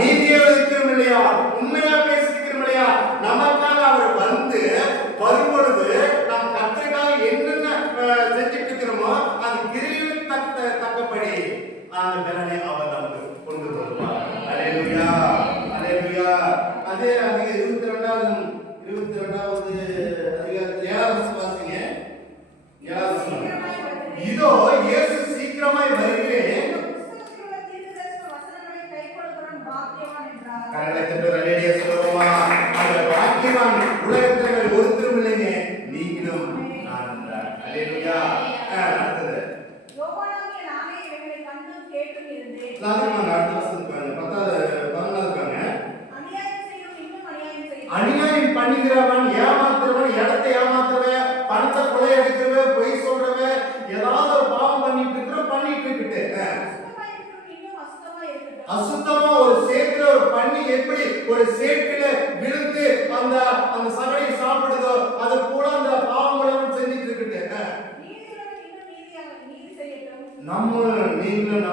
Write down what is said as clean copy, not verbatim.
நீதியா இருக்கிறோம் இல்லையா, உண்மையா பேசிக்கிறோம் இல்லையா, நமக்காக அவர் வந்து வரும்பொழுது நாம் கர்த்தருக்காக என்னென்ன செஞ்சுட்டு இருக்கிறோமோ அது கிரியைக்கு தக்கபடி அந்த பலனை அவர் நமக்கு கொண்டு வருவார். அல்லேலூயா, அல்லேலூயா. அதே 22வது அதிகாரத்தில் 7வது வசனம் வாசிங்க. 7வது வசனம். இதோ இயேசு சீக்கிரமாய் வருகிறேன். கரங்களை தட்டி அல்லேலூயா சொல்லுவோமா. அந்த பாக்கியவான் உலகத்தில் ஒருத்தரும் இல்லைங்க, நீங்களும் நான் என்றார். அல்லேலூயா. அடுத்தது யோவானாகிய நானே இவைகளை கண்டு கேட்டு இருந்தேன். அடுத்த வசனத்துக்கு வாங்க. 14வது வாங்க. அநியாயம் பண்ணுகிறவன், ஏமாத்துறவன், இடத்தை ஏமாத்துறவன், பணத்தை கொள்ளையடிக்கிறவன், பொய் சொல்றவன், ஏதாவது ஒரு பாவம் பண்ணிட்டு இருக்கிட்டு அசுத்தமா ஒரு சேத்துல ஒரு பண்ணி எப்படி ஒரு சேத்துல விழுந்து அந்த சகடையை சாப்பிடுதோ அது கூட அந்த பாவம் செஞ்சிட்டு இருக்கிட்டு நம்ம நீங்களும்